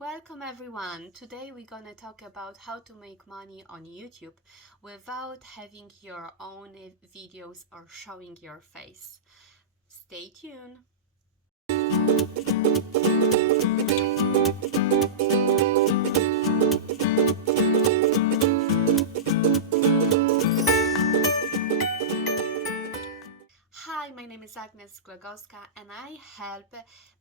Welcome everyone. Today we're gonna talk about how to make money on YouTube without having your own videos or showing your face. Stay tuned. Hi, my name is Agnes Glogowska and I help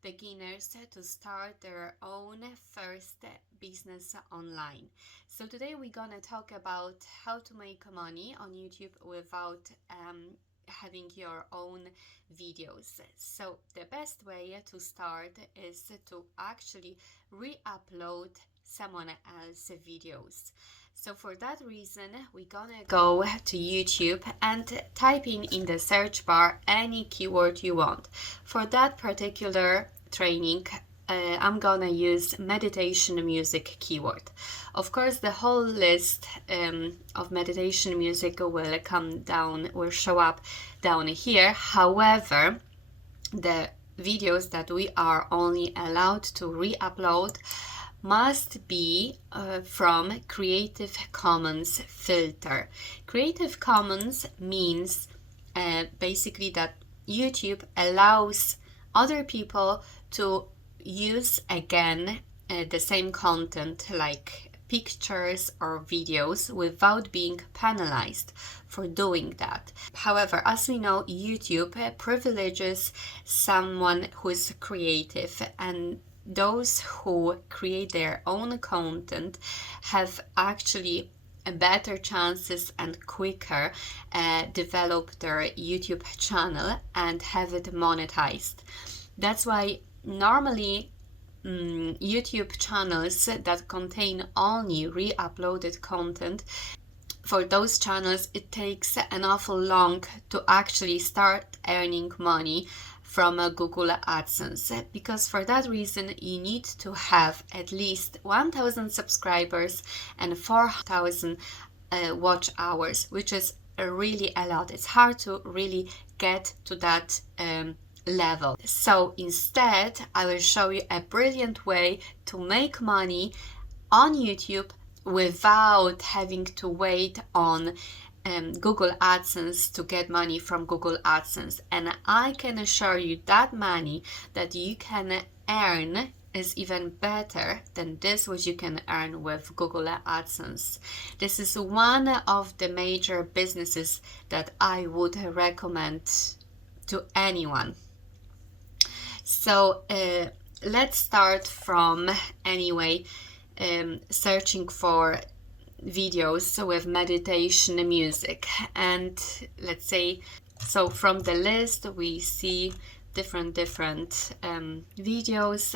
beginners to start their own first business online. So today we're gonna talk about how to make money on YouTube without having your own videos. So the best way to start is to actually re-upload someone else's videos. So for that reason, we're gonna go to YouTube and type in the search bar any keyword you want. For that particular training, I'm gonna use meditation music keyword. Of course, the whole list of meditation music will show up down here. However, the videos that we are only allowed to re-upload must be from Creative Commons filter. Creative Commons means basically that YouTube allows other people to use again the same content like pictures or videos without being penalized for doing that. However, as we know, YouTube privileges someone who is creative, and those who create their own content have actually better chances and quicker develop their YouTube channel and have it monetized. That's why normally YouTube channels that contain only re-uploaded content, for those channels it takes an awful long to actually start earning money from Google AdSense, because for that reason you need to have at least 1,000 subscribers and 4,000 watch hours, which is really a lot. It's hard to really get to that level. So instead, I will show you a brilliant way to make money on YouTube without having to wait on Google AdSense to get money from Google AdSense. And I can assure you that money that you can earn is even better than this which you can earn with Google AdSense. This is one of the major businesses that I would recommend to anyone. So let's start from searching for videos with meditation music, and let's say, so from the list we see different videos.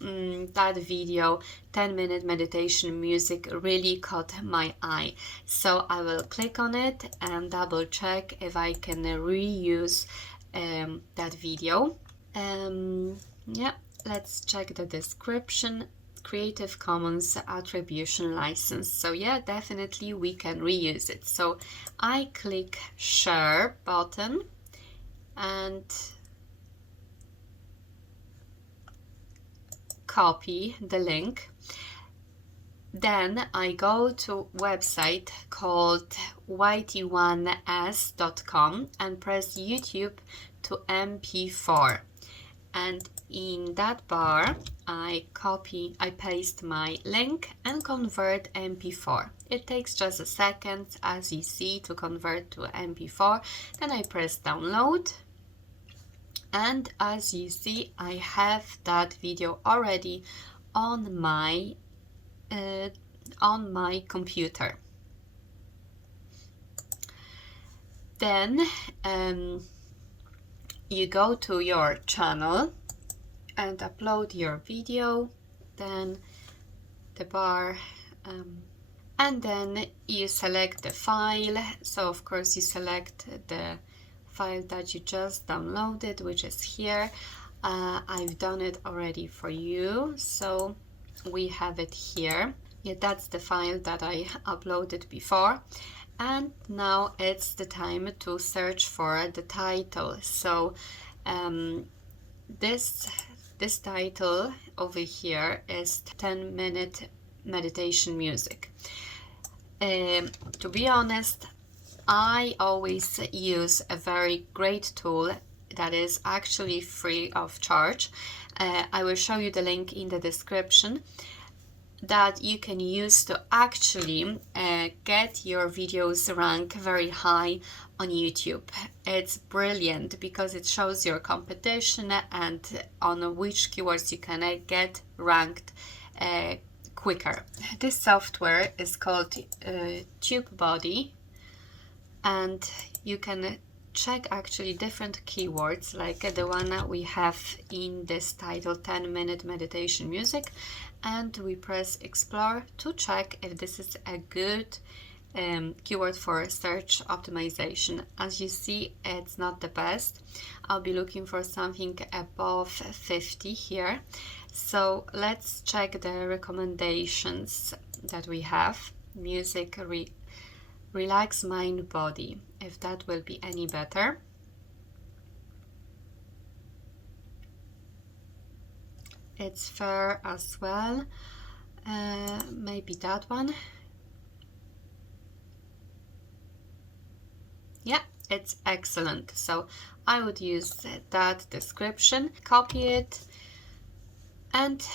That video, 10-minute meditation music, really caught my eye, so I will click on it and double check if I can reuse that video. Let's check the description. Creative Commons attribution license. So yeah, definitely we can reuse it. So I click share button and copy the link. Then I go to website called yt1s.com and press YouTube to MP4. And in that bar, I paste my link and convert MP4. It takes just a second, as you see, to convert to MP4. Then I press download. And as you see, I have that video already on my computer. Then you go to your channel and upload your video, then the bar, and then you select the file. So of course you select the file that you just downloaded, which is here. I've done it already for you, so we have it here. Yeah, that's the file that I uploaded before. And now it's the time to search for the title. So this title over here is 10-minute meditation music. To be honest, I always use a very great tool that is actually free of charge. I will show you the link in the description, that you can use to actually get your videos rank very high on YouTube. It's brilliant because it shows your competition and on which keywords you can get ranked quicker. This software is called TubeBuddy, and you can check actually different keywords like the one that we have in this title, 10-minute meditation music, and we press explore to check if this is a good keyword for search optimization. As you see, it's not the best. I'll be looking for something above 50 here. So let's check the recommendations that we have. Music, relax mind, body, if that will be any better. It's fair as well. Maybe that one. Yeah, it's excellent. So I would use that description, copy it and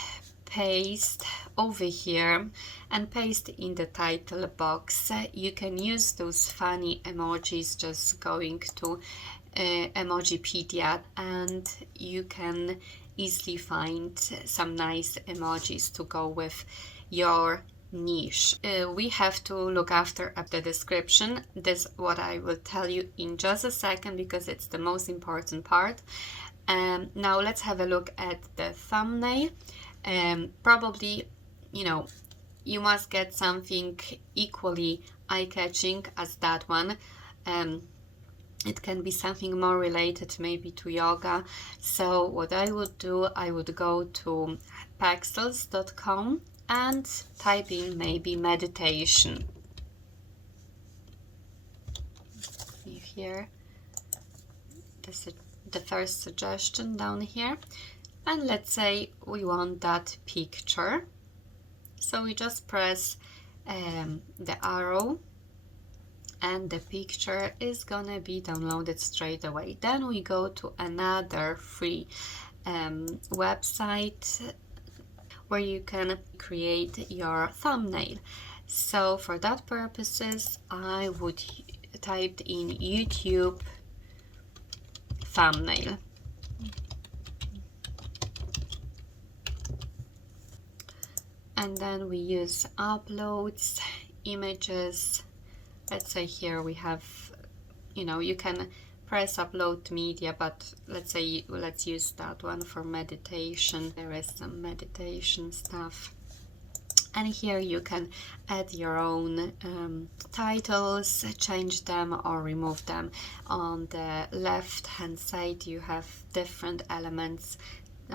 paste over here and paste in the title box. You can use those funny emojis, just going to Emojipedia, and you can easily find some nice emojis to go with your niche. We have to look after up the description. This what I will tell you in just a second because it's the most important part. Now let's have a look at the thumbnail. Probably, you must get something equally eye-catching as that one. It can be something more related maybe to yoga. So what I would do, I would go to pexels.com and type in maybe meditation. You hear the first suggestion down here, and let's say we want that picture. So we just press the arrow and the picture is gonna be downloaded straight away. Then we go to another free website where you can create your thumbnail. So for that purposes, I would type in YouTube thumbnail. And then we use uploads, images. Let's say here we have, you can press upload media, but let's use that one for meditation. There is some meditation stuff. And here you can add your own titles, change them or remove them. On the left hand side you have different elements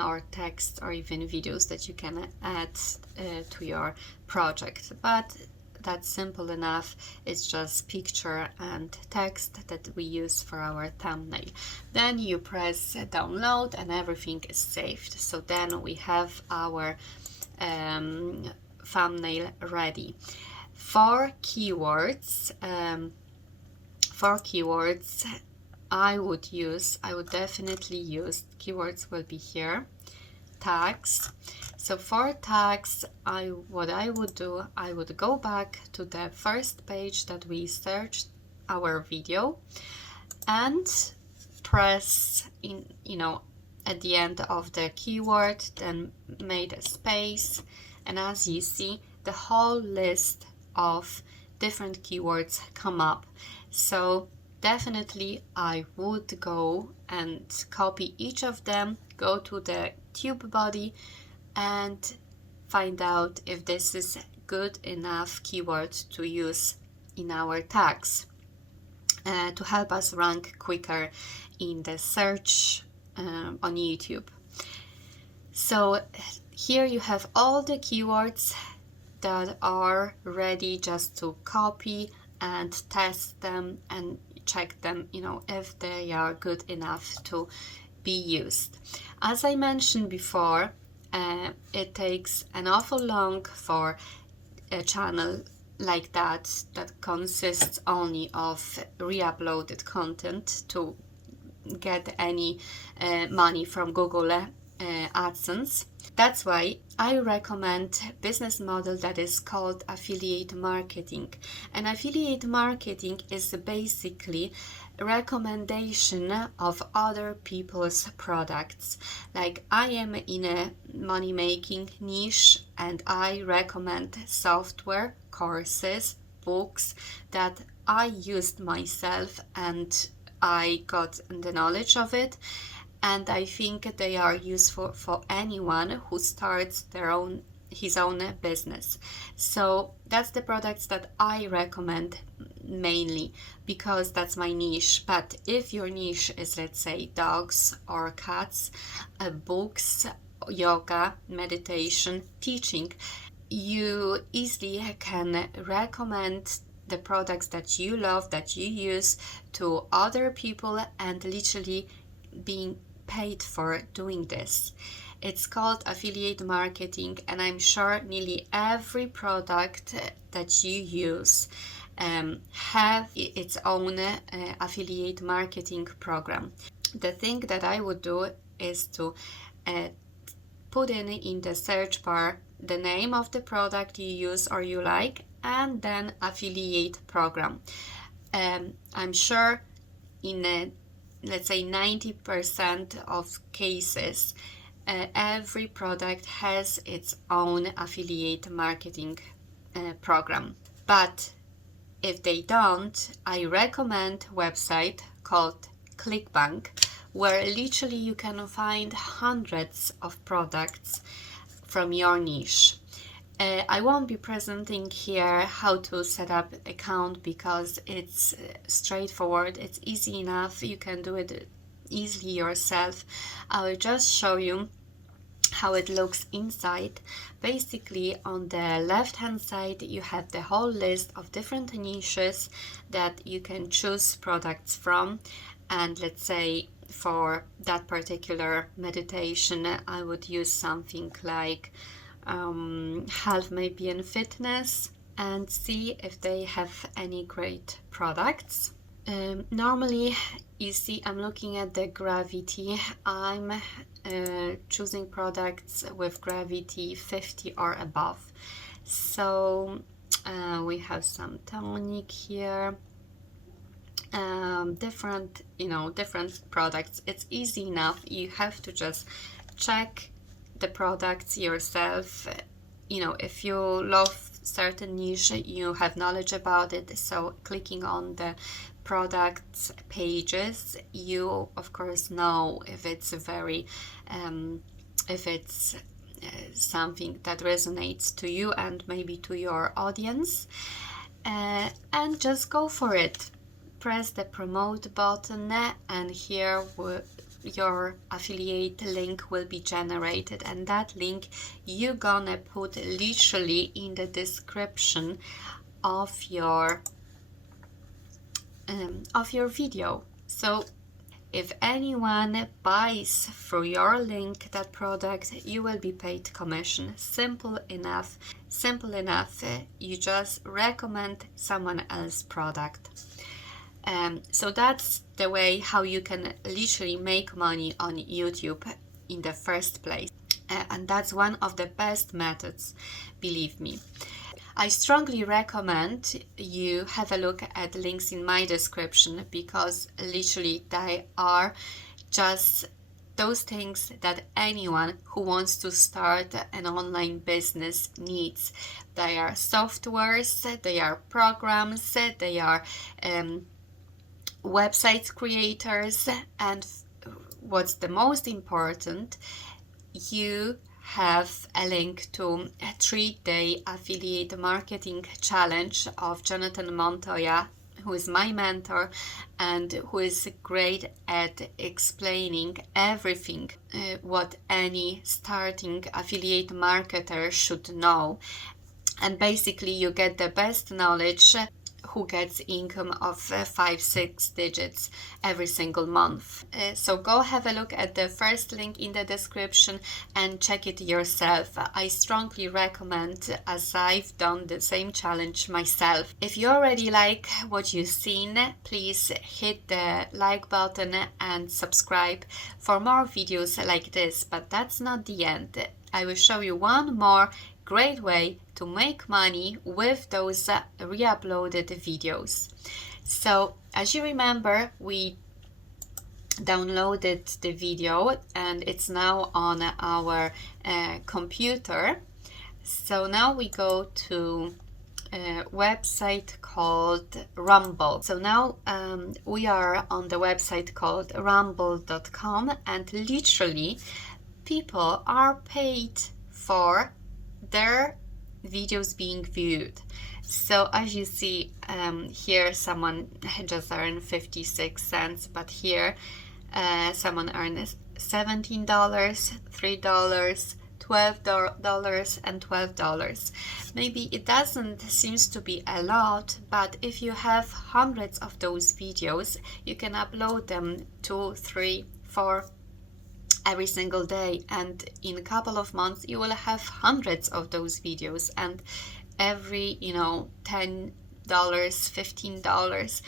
or text or even videos that you can add to your project. But that's simple enough. It's just picture and text that we use for our thumbnail. Then you press download and everything is saved. So then we have our thumbnail ready. For keywords, I would definitely use, keywords will be here, tags. So for tags, what I would do, I would go back to the first page that we searched our video and press in, at the end of the keyword, then made a space, and as you see, the whole list of different keywords come up. So definitely I would go and copy each of them, go to the TubeBuddy and find out if this is good enough keyword to use in our tags to help us rank quicker in the search on YouTube. So here you have all the keywords that are ready just to copy and test them and check them, if they are good enough to be used. As I mentioned before, It takes an awful long for a channel like that consists only of re-uploaded content to get any money from Google AdSense. That's why I recommend business model that is called affiliate marketing. And affiliate marketing is basically recommendation of other people's products. Like, I am in a money making niche and I recommend software, courses, books that I used myself and I got the knowledge of it, and I think they are useful for anyone who starts his own business. So that's the products that I recommend mainly, because that's my niche. But if your niche is, let's say, dogs or cats, books, yoga, meditation, teaching, you easily can recommend the products that you love, that you use, to other people, and literally being paid for doing this. It's called affiliate marketing, and I'm sure nearly every product that you use have its own affiliate marketing program. The thing that I would do is to put in the search bar the name of the product you use or you like, and then affiliate program. I'm sure in let's say 90% of cases, every product has its own affiliate marketing program. But if they don't, I recommend a website called ClickBank, where literally you can find hundreds of products from your niche. I won't be presenting here how to set up an account because it's straightforward, it's easy enough, you can do it easily yourself. I will just show you how it looks inside. Basically, on the left hand side you have the whole list of different niches that you can choose products from, and let's say for that particular meditation I would use something like health maybe in fitness, and see if they have any great products. Normally, you see, I'm looking at the gravity. I'm choosing products with gravity 50 or above. So we have some tonic here, different products. It's easy enough. You have to just check the products yourself. If you love certain niche, you have knowledge about it, so clicking on the products pages, you of course know if it's something that resonates to you and maybe to your audience, and just go for it. Press the promote button, and here your affiliate link will be generated, and that link you're gonna put literally in the description of your video. So if anyone buys through your link that product, you will be paid commission. Simple enough. You just recommend someone else's product. So that's the way how you can literally make money on YouTube in the first place. And that's one of the best methods, believe me. I strongly recommend you have a look at links in my description, because literally they are just those things that anyone who wants to start an online business needs. They are softwares, they are programs, they are website creators, and what's the most important, you have a link to a 3-day affiliate marketing challenge of Jonathan Montoya, who is my mentor and who is great at explaining everything what any starting affiliate marketer should know. And basically you get the best knowledge who gets income of 5-6 digits every single month. So go have a look at the first link in the description and check it yourself. I strongly recommend, as I've done the same challenge myself. If you already like what you've seen, please hit the like button and subscribe for more videos like this. But that's not the end. I will show you one more great way to make money with those re-uploaded videos. So as you remember, we downloaded the video and it's now on our computer. So now we go to a website called Rumble. So now we are on the website called rumble.com, and literally people are paid for their videos being viewed. So as you see here, someone just earned 56 cents, but here someone earned $17, $3, $12 and $12. Maybe it doesn't seems to be a lot, but if you have hundreds of those videos, you can upload them 2, 3, 4 every single day, and in a couple of months you will have hundreds of those videos, and every $10, $15,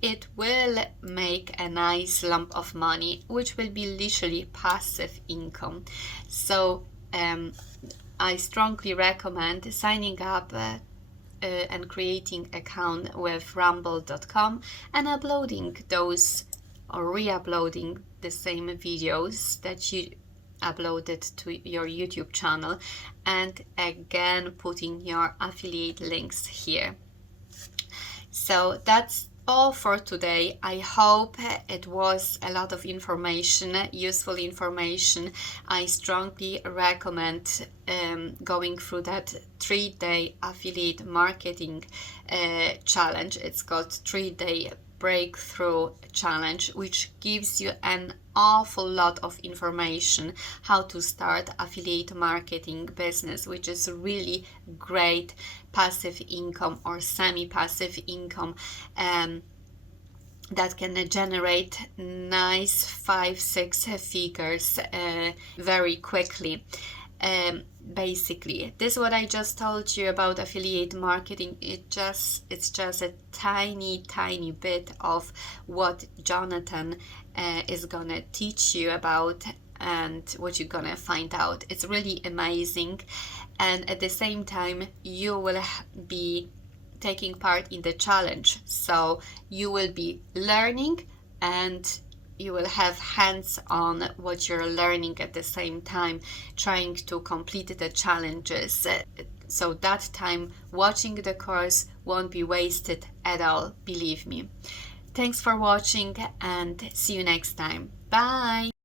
it will make a nice lump of money, which will be literally passive income. So I strongly recommend signing up and creating an account with rumble.com and uploading those or re-uploading the same videos that you uploaded to your YouTube channel, and again putting your affiliate links here. So that's all for today. I hope it was a lot of information, useful information. I strongly recommend going through that 3-day affiliate marketing challenge. It's called 3-day breakthrough challenge, which gives you an awful lot of information how to start affiliate marketing business, which is really great passive income or semi-passive income that can generate nice 5-6 figures very quickly. Basically, this is what I just told you about affiliate marketing. It's just a tiny bit of what Jonathan is gonna teach you about and what you're gonna find out. It's really amazing, and at the same time you will be taking part in the challenge, so you will be learning and you will have hands on what you're learning at the same time, trying to complete the challenges. So that time watching the course won't be wasted at all, believe me. Thanks for watching and see you next time. Bye!